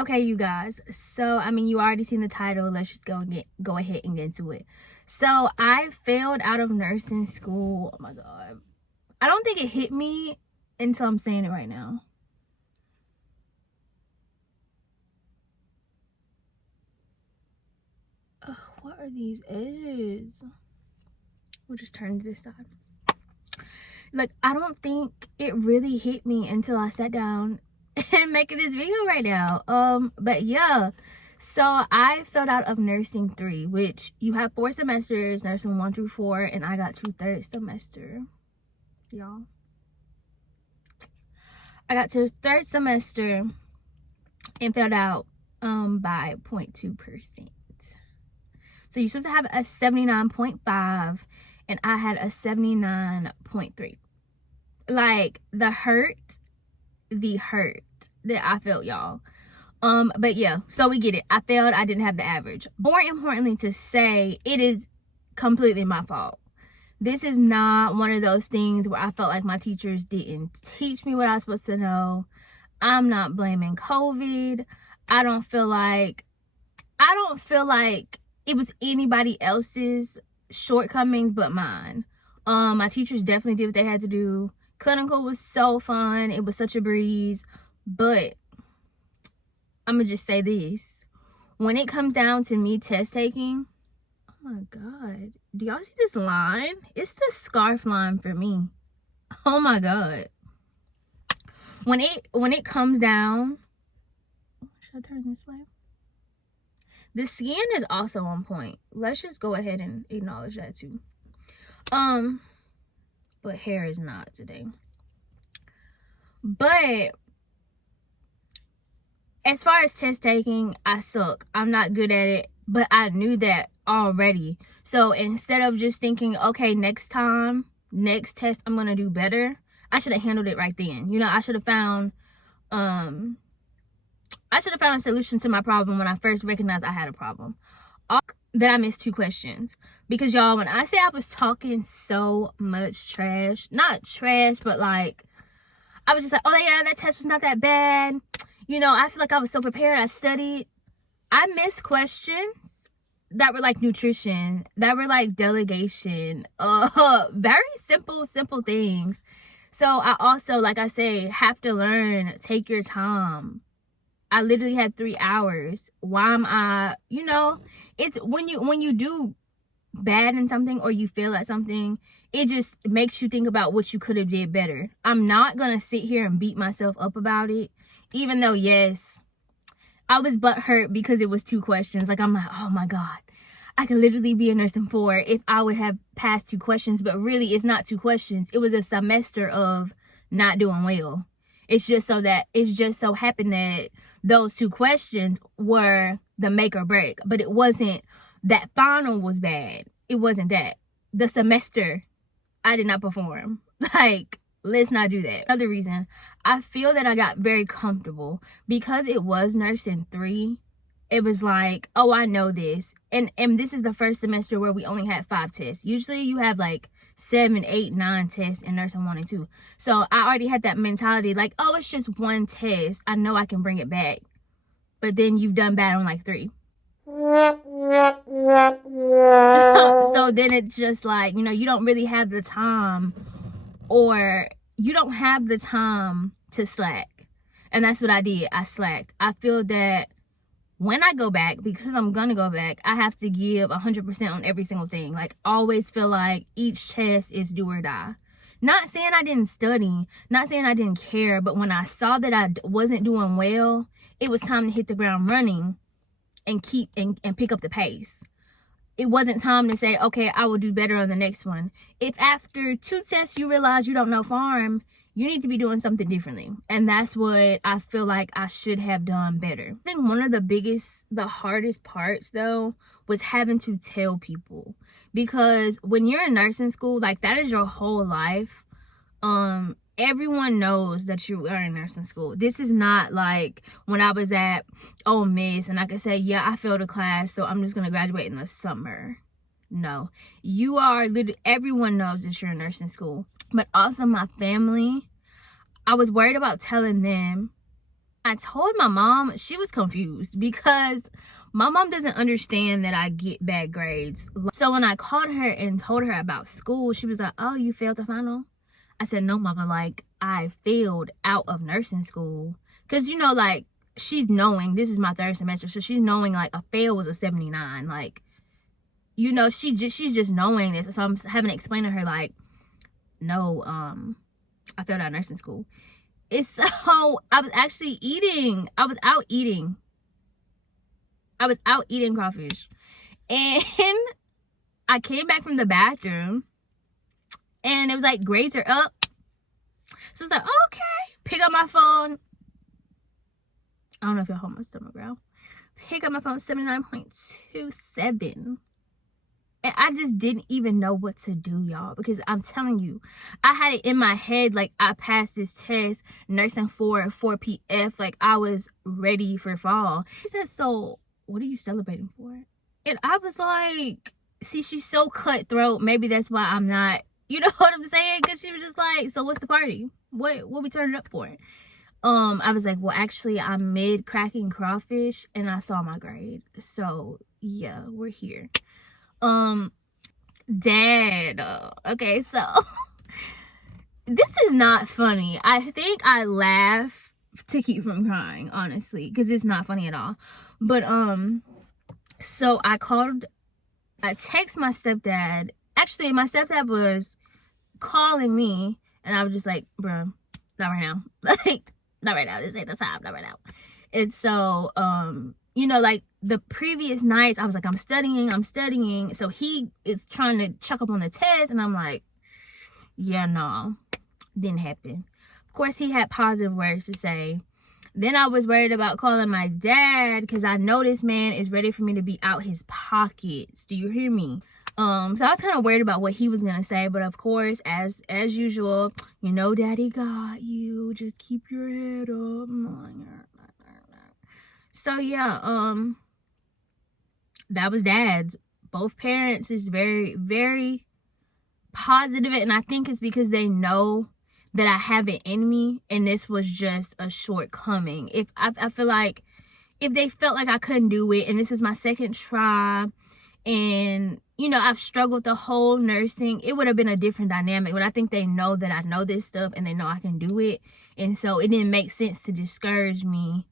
Okay, you guys. So, I mean, you already seen the title. Let's just go ahead and get into it. So, I failed out of nursing school. Oh my God. I don't think it hit me until I'm saying it right now. Ugh, what are these edges? We'll just turn to this side. Like, I don't think it really hit me until I sat down and making this video right now. But yeah. So I failed out of nursing 3, which you have 4 semesters, nursing 1 through 4, and I got to 3rd semester, y'all. I got to 3rd semester and failed out by 0.2%. So you're supposed to have a 79.5, and I had a 79.3. Like, the hurt that I felt, y'all. But yeah, so we get it. I failed. I didn't have the average. More importantly to say, it is completely my fault. This is not one of those things where I felt like my teachers didn't teach me what I was supposed to know. I'm not blaming COVID. I don't feel like it was anybody else's shortcomings but mine. My teachers definitely did what they had to do. Clinical was so fun. It was such a breeze. But I'm gonna just say this. When it comes down to me test taking, oh my God. Do y'all see this line? It's the scarf line for me. Oh my God. When it comes down, should I turn this way? The skin is also on point. Let's just go ahead and acknowledge that too. But hair is not today. But as far as test taking, I suck. I'm not good at it, but I knew that already. So instead of just thinking, okay, next test, I'm gonna do better, I should have handled it right then. You know, I should have found a solution to my problem when I first recognized I had a problem. That I missed 2 questions. Because y'all, when I say I was talking so much trash, not trash, but like, I was just like, oh yeah, that test was not that bad. You know, I feel like I was so prepared. I studied. I missed questions that were like nutrition, that were like delegation, very simple things. So I also, like I say, have to learn, take your time. I literally had 3 hours. Why am I, you know, it's when you do bad in something or you fail at something, it just makes you think about what you could have did better. I'm not gonna sit here and beat myself up about it, even though, yes, I was butthurt because it was 2 questions. Like, I'm like, oh my God, I could literally be a nurse in 4 if I would have passed 2 questions. But really, it's not 2 questions. It was a semester of not doing well. It's just so happened that those 2 questions were the make or break. But it wasn't that final was bad. It wasn't that. The semester, I did not perform. Like, let's not do that. Another reason, I feel that I got very comfortable because it was nursing 3. It was like, oh, I know this. And this is the first semester where we only had 5 tests. Usually you have like 7, 8, 9 tests in nursing 1 and 2. So I already had that mentality like, oh, it's just 1 test. I know I can bring it back. But then you've done bad on like 3. So then it's just like, you know, you don't really have the time, or you don't have the time to slack. And that's what I did. I slacked. I feel that when I go back, because I'm gonna go back, I have to give 100% on every single thing. Like, always feel like each test is do or die. Not saying I didn't study, not saying I didn't care, but when I saw that I wasn't doing well, it was time to hit the ground running and pick up the pace. It wasn't time to say, okay, I will do better on the next one. If after 2 tests you realize you don't know pharm, you need to be doing something differently. And that's what I feel like I should have done better. I think one of the hardest parts though, was having to tell people. Because when you're in nursing school, like, that is your whole life. Everyone knows that you are in nursing school. This is not like when I was at Ole Miss and I could say, yeah, I failed a class, so I'm just going to graduate in the summer. No, you are literally, everyone knows that you're in nursing school. But also my family, I was worried about telling them I told my mom. She was confused because my mom doesn't understand that I get bad grades. So when I called her and told her about school, she was like, oh, you failed the final? I said, no, mama, like, I failed out of nursing school. Because, you know, like, she's knowing, this is my 3rd semester, so she's knowing, like, a fail was a 79. Like, you know, she's just knowing this. So I'm having to explain to her, like, no, I failed out of nursing school. It's so, I was actually eating. I was out eating crawfish. And I came back from the bathroom. And it was like, grades are up. So it's like, okay. Pick up my phone. I don't know if y'all hold my stomach growl. Pick up my phone, 79.27. And I just didn't even know what to do, y'all. Because I'm telling you, I had it in my head, like, I passed this test, nursing 4 PF. Like, I was ready for fall. She said, so, what are you celebrating for? And I was like, see, she's so cutthroat. Maybe that's why I'm not, you know what I'm saying? Because she was just like, so what's the party? What we turning up for? I was like, well, actually, I'm mid-cracking crawfish, and I saw my grade. So, yeah, we're here. Dad, okay, so this is not funny. I think I laugh to keep from crying, honestly, because it's not funny at all. But so I text my stepdad. Actually, my stepdad was calling me, and I was just like, bro, not right now. Like, not right now. This ain't the time. Not right now. And so you know, like, the previous nights, I was like, I'm studying. So he is trying to check up on the test, and I'm like, yeah, no, didn't happen. Of course, he had positive words to say. Then I was worried about calling my dad, because I know this man is ready for me to be out his pockets. Do you hear me? So I was kind of worried about what he was gonna say, but of course, as usual, you know, daddy got you. Just keep your head up. So yeah, that was dad's. Both parents is very, very positive, and I think it's because they know that I have it in me, and this was just a shortcoming. If I feel like if they felt like I couldn't do it, and this is my 2nd try, and you know, I've struggled the whole nursing, it would have been a different dynamic. But I think they know that I know this stuff, and they know I can do it, and so it didn't make sense to discourage me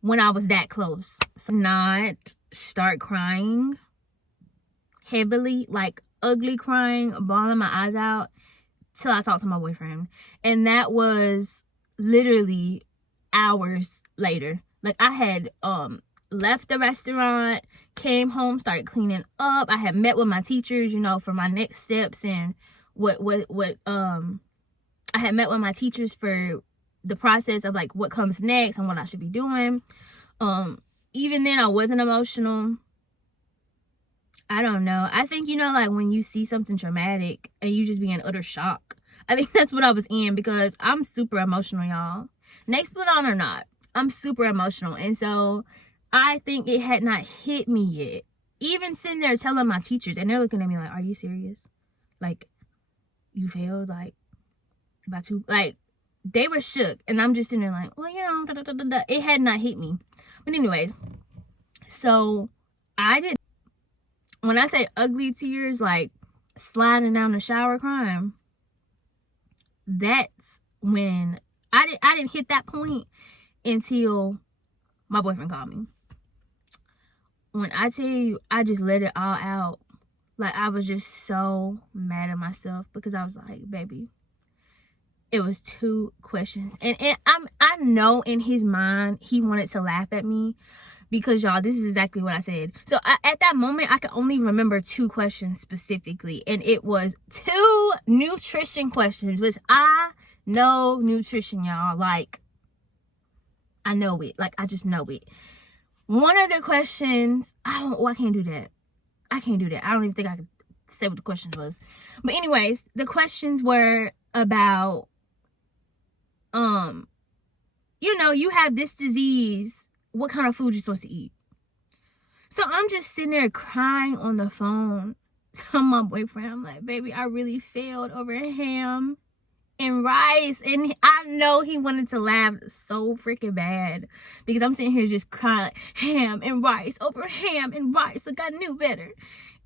when I was that close. So not start crying heavily, like ugly crying, bawling my eyes out, till I talked to my boyfriend. And that was literally hours later. Like, I had left the restaurant, came home, started cleaning up. I had met with my teachers, you know, for my next steps, and what I had met with my teachers for the process of like what comes next and what I should be doing. Even then, I wasn't emotional. I don't know. I think, you know, like when you see something traumatic and you just be in utter shock. I think that's what I was in, because I'm super emotional, y'all. Next split on or not, I'm super emotional. And so I think it had not hit me yet. Even sitting there telling my teachers, and they're looking at me like, are you serious? Like, you failed, like, by 2, like, they were shook. And I'm just sitting there like, well, you know, da, da, da, da, da. It had not hit me. But anyways, so I did, when I say ugly tears, like sliding down the shower crying, that's when I didn't hit that point until my boyfriend called me. When I tell you, I just let it all out. Like, I was just so mad at myself, because I was like, baby, it was 2 questions. And I know in his mind, he wanted to laugh at me, because, y'all, this is exactly what I said. So at that moment, I could only remember 2 questions specifically. And it was 2 nutrition questions, which I know nutrition, y'all. Like, I know it. Like, I just know it. One of the questions, I can't do that. I can't do that. I don't even think I could say what the questions was. But anyways, the questions were about, you know, you have this disease, what kind of food you're supposed to eat. So I'm just sitting there crying on the phone to my boyfriend. I'm like, baby, I really failed over ham freaking rice. And I know he wanted to laugh so freaking bad because I'm sitting here just crying, like, ham and rice over ham and rice. Like, I knew better.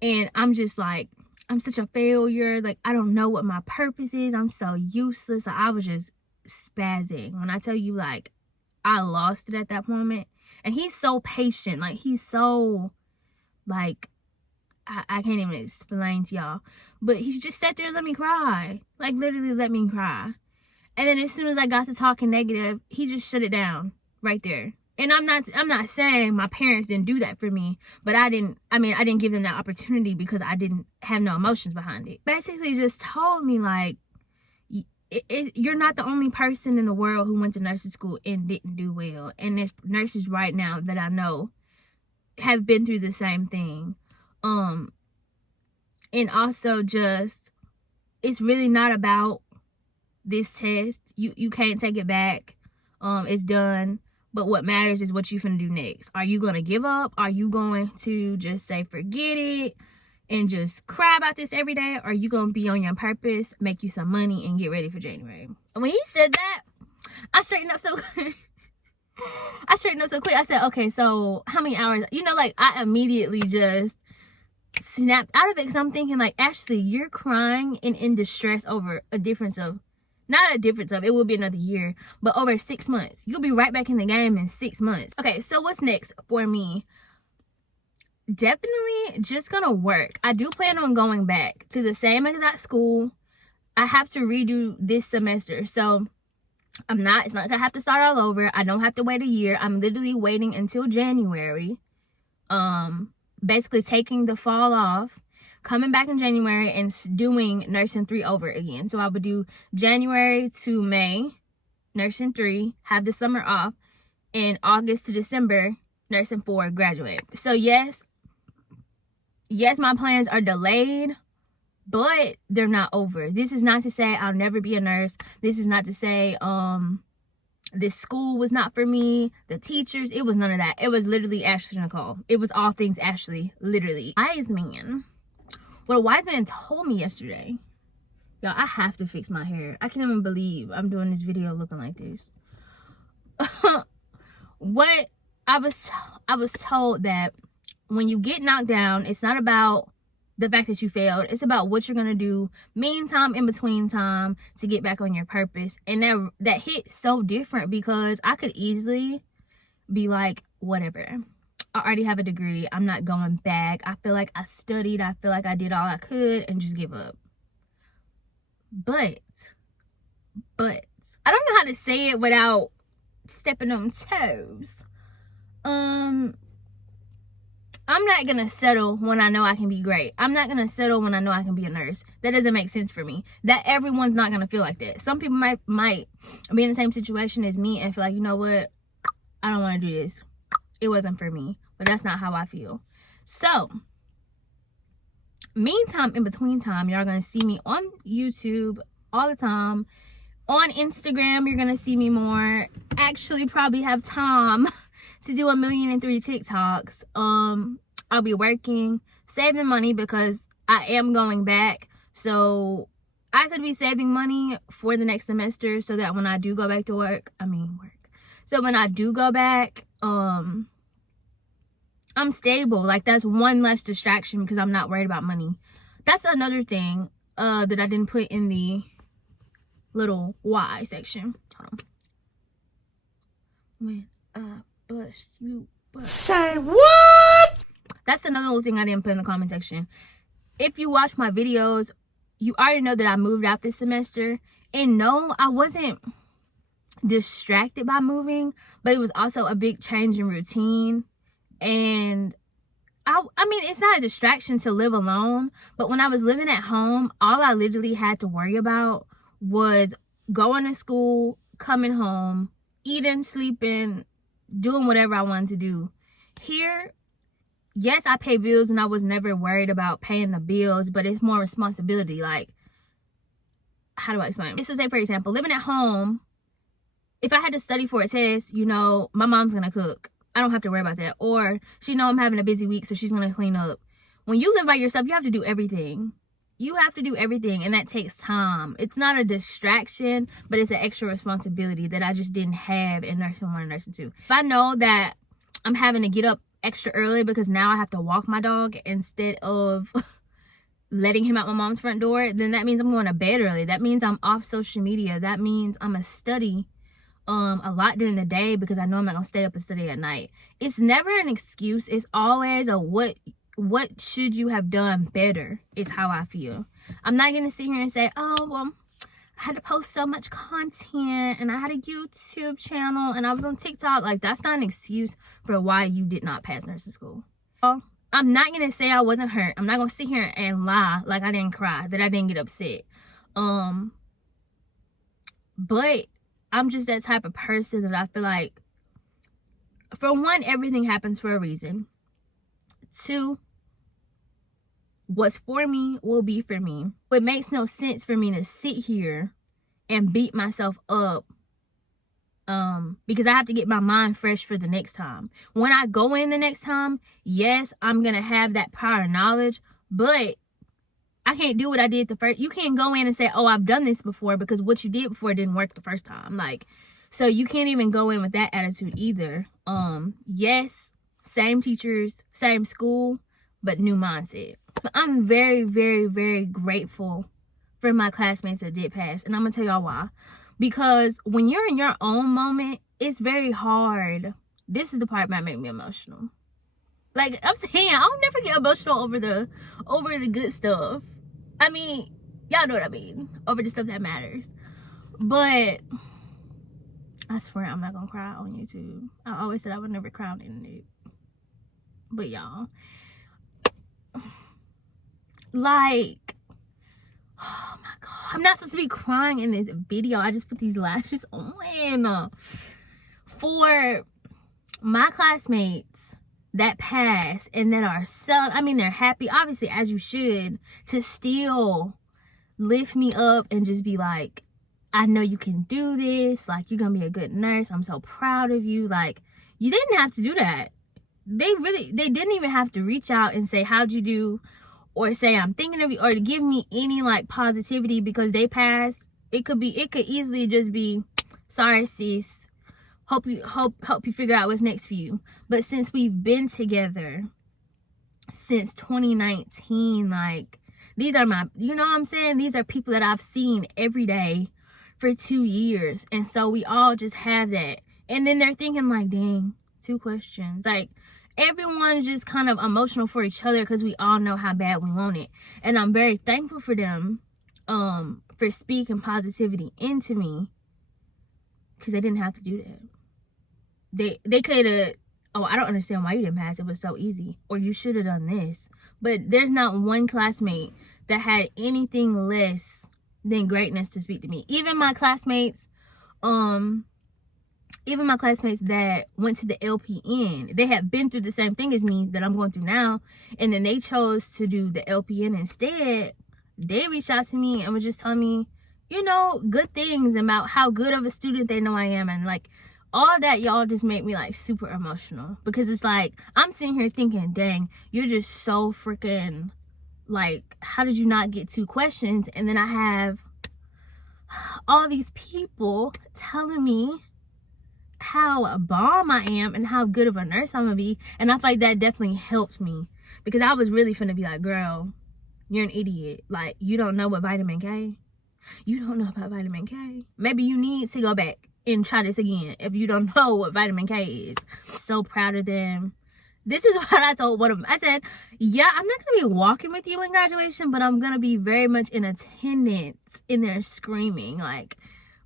And I'm just like, I'm such a failure. Like, I don't know what my purpose is. I'm so useless. So I was just spazzing. When I tell you, like, I lost it at that moment. And he's so patient. Like, he's so, like, I can't even explain to y'all. But he just sat there and let me cry. Like, literally let me cry. And then as soon as I got to talking negative, he just shut it down right there. And I'm not saying my parents didn't do that for me, but I didn't give them that opportunity because I didn't have no emotions behind it. Basically just told me, like, you're not the only person in the world who went to nursing school and didn't do well. And there's nurses right now that I know have been through the same thing. And also just, it's really not about this test. You can't take it back. It's done. But what matters is what you're finna do next. Are you gonna give up? Are you going to just say forget it and just cry about this every day? Or are you gonna be on your purpose, make you some money, and get ready for January? And when he said that, I straightened up so quick. I said, okay, so how many hours? You know, like, I immediately just snapped out of it because I'm thinking, like, Ashley, you're crying and in distress over a difference of, not a difference of, it will be another year, but over 6 months. You'll be right back in the game in 6 months. Okay, so what's next for me? Definitely just gonna work. I do plan on going back to the same exact school. I have to redo this semester, so it's not like I have to start all over. I don't have to wait a year. I'm literally waiting until January. Basically taking the fall off, coming back in January and doing nursing 3 over again. So I would do January to May, nursing 3, have the summer off, and August to December, nursing 4, graduate. So yes, my plans are delayed, but they're not over. This is not to say I'll never be a nurse. This is not to say this school was not for me, the teachers, it was none of that. It was literally Ashley Nicole. It was all things Ashley, literally. Wise man. What a wise man told me yesterday. Y'all, I have to fix my hair. I can't even believe I'm doing this video looking like this. What I was told that when you get knocked down, it's not about the fact that you failed. It's about what you're gonna do meantime, in between time, to get back on your purpose. And that hit so different because I could easily be like, whatever, I already have a degree, I'm not going back, I feel like I studied, I feel like I did all I could, and just give up. But I don't know how to say it without stepping on toes. I'm not gonna settle when I know I can be great. I'm not gonna settle when I know I can be a nurse. That doesn't make sense for me. That everyone's not gonna feel like that. Some people might be in the same situation as me and feel like, you know what, I don't want to do this. It wasn't for me. But that's not how I feel. So, meantime, in between time, y'all gonna see me on YouTube all the time. On Instagram, you're gonna see me more. Actually, probably have time to do 1,000,003 TikToks. I'll be working, saving money because I am going back. So I could be saving money for the next semester so that when I do go back to work. So when I do go back, I'm stable. Like, that's one less distraction because I'm not worried about money. That's another thing that I didn't put in the little why section. Hold on. When I bust you bust. Say what? That's another little thing I didn't put in the comment section. If you watch my videos, you already know that I moved out this semester. And no, I wasn't distracted by moving, but it was also a big change in routine. And I mean, it's not a distraction to live alone, but when I was living at home, all I literally had to worry about was going to school, coming home, eating, sleeping, doing whatever I wanted to do. Here, yes, I pay bills and I was never worried about paying the bills, but it's more responsibility. Like, how do I explain? So say, for example, living at home, if I had to study for a test, you know, my mom's gonna cook. I don't have to worry about that. Or she know I'm having a busy week, so she's gonna clean up. When you live by yourself, you have to do everything. you have to do everything, and that takes time. It's not a distraction, but it's an extra responsibility that I just didn't have in nursing 1 and nursing 2. If I know that I'm having to get up extra early because now I have to walk my dog instead of letting him out my mom's front door, then that means I'm going to bed early. That means I'm off social media. That means I'm a study a lot during the day because I know I'm not gonna stay up and study at night. It's never an excuse. It's always a what should you have done better is how I feel. I'm not gonna sit here and say, oh well, I had to post so much content and I had a YouTube channel and I was on TikTok. Like, that's not an excuse for why you did not pass nursing school. I'm not gonna say I wasn't hurt. I'm not gonna sit here and lie like I didn't cry, that I didn't get upset. But I'm just that type of person that I feel like, for one, everything happens for a reason. 2, what's for me will be for me. It makes no sense for me to sit here and beat myself up because I have to get my mind fresh for the next time. When I go in the next time, yes, I'm gonna have that prior knowledge, but I can't do what I did the first. You can't go in and say, oh, I've done this before, because what you did before didn't work the first time. Like, so you can't even go in with that attitude either. Yes, same teachers, same school, but new mindset. I'm very, very, very grateful for my classmates that did pass, and I'm gonna tell y'all why. Because when you're in your own moment, it's very hard. This is the part that made me emotional. Like I'm saying, I'll never get emotional over the good stuff. I mean, y'all know what I mean. Over the stuff that matters. But I swear I'm not gonna cry on YouTube. I always said I would never cry on the internet. But y'all, like, oh my God, I'm not supposed to be crying in this video. I just put these lashes on. For my classmates that pass and that are they're happy, obviously, as you should, to still lift me up and just be like, I know you can do this. Like, you're gonna be a good nurse. I'm so proud of you. Like, you didn't have to do that. They didn't even have to reach out and say, how'd you do? Or say, I'm thinking of you, or to give me any like positivity because they passed. It could easily just be, sorry sis, hope you figure out what's next for you. But since we've been together since 2019, like, these are my, you know what I'm saying? These are people that I've seen every day for 2 years. And so we all just have that. And then they're thinking like, dang, 2 questions. Like, everyone's just kind of emotional for each other because we all know how bad we want it. And I'm very thankful for them for speaking positivity into me, because they didn't have to do that. They could have, oh, I don't understand why you didn't pass. It was so easy. Or you should have done this. But there's not one classmate that had anything less than greatness to speak to me. Even my classmates that went to the LPN, they had been through the same thing as me that I'm going through now, and then they chose to do the LPN instead. They reached out to me and was just telling me, you know, good things about how good of a student they know I am, and like all that, y'all, just made me like super emotional, because it's like I'm sitting here thinking, dang, you're just so freaking, like, how did you not get 2 questions? And then I have all these people telling me how a bomb I am and how good of a nurse I'm gonna be. And I feel like that definitely helped me, because I was really finna be like, girl, you're an idiot. Like, you don't know what vitamin K? You don't know about vitamin K? Maybe you need to go back and try this again if you don't know what vitamin K is. So proud of them. This is what I told one of them. I said, yeah, I'm not gonna be walking with you in graduation, but I'm gonna be very much in attendance in there screaming, like,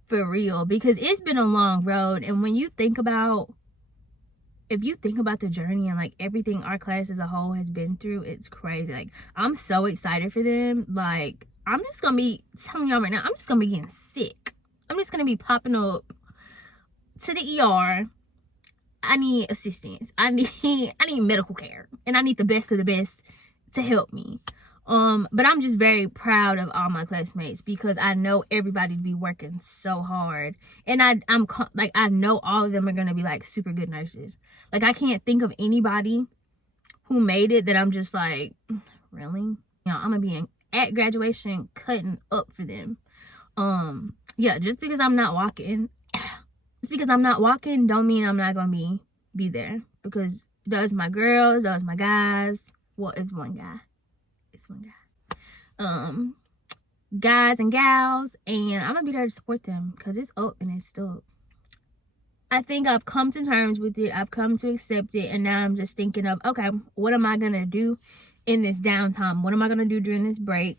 for real, because it's been a long road. And when you think about, if you think about the journey and like everything our class as a whole has been through, it's crazy. Like, I'm so excited for them. Like, I'm just gonna be telling y'all right now, I'm just gonna be getting sick. I'm just gonna be popping up to the ER. I need assistance. I need medical care, and I need the best of the best to help me. But I'm just very proud of all my classmates, because I know everybody be working so hard, and I know all of them are gonna be like super good nurses. Like, I can't think of anybody who made it that I'm just like, really? You know, I'm gonna be at graduation cutting up for them. Yeah, just because I'm not walking don't mean I'm not gonna be there, because those my girls, those my guys. Well, it's one guy. Guys and gals, and I'm gonna be there to support them because it's up and it's still. I think I've come to terms with it. I've come to accept it, and now I'm just thinking of, okay, what am I gonna do in this downtime? What am I gonna do during this break?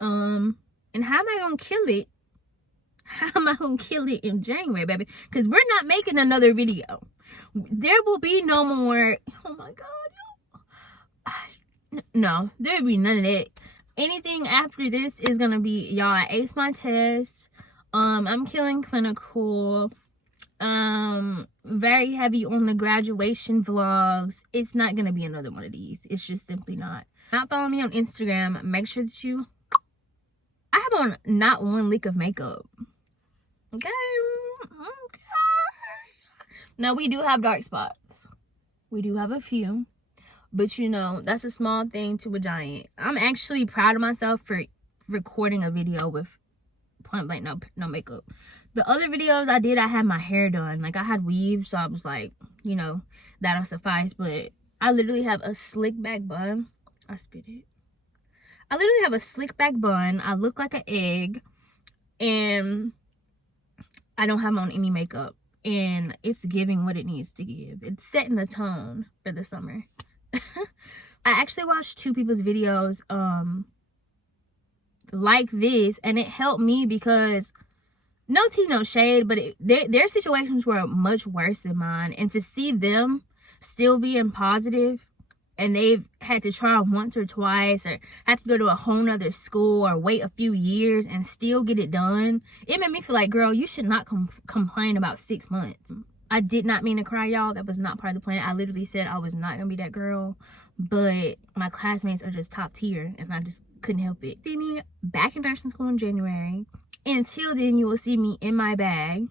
And how am I gonna kill it? How am I gonna kill it in January, baby? Because we're not making another video. There will be no more. Oh my God. No, there will be none of that. Anything after this is gonna be, y'all, I aced my test. I'm killing clinical. Very heavy on the graduation vlogs. It's not gonna be another one of these. It's just simply not. Not following me on Instagram. Make sure that you. I have on not one lick of makeup. Okay. Now we do have dark spots. We do have a few. But you know, that's a small thing to a giant. I'm actually proud of myself for recording a video with point blank no makeup. The other videos I did, I had my hair done. Like, I had weave, so I was like, you know, that'll suffice. But I literally have a slick back bun. I spit it. I literally have a slick back bun. I look like an egg. And I don't have on any makeup. And it's giving what it needs to give. It's setting the tone for the summer. I actually watched 2 people's videos like this, and it helped me because no tea, no shade, but their situations were much worse than mine, and to see them still being positive, and they've had to try once or twice, or have to go to a whole nother school, or wait a few years and still get it done, it made me feel like, girl, you should not complain about 6 months. I did not mean to cry, y'all. That was not part of the plan. I literally said I was not gonna be that girl, but my classmates are just top tier, and I just couldn't help it. See me back in nursing school in January. Until then, you will see me in my bag.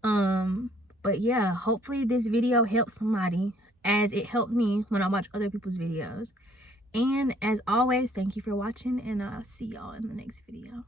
But yeah, hopefully this video helps somebody, as it helped me when I watch other people's videos. And as always, thank you for watching, and I'll see y'all in the next video.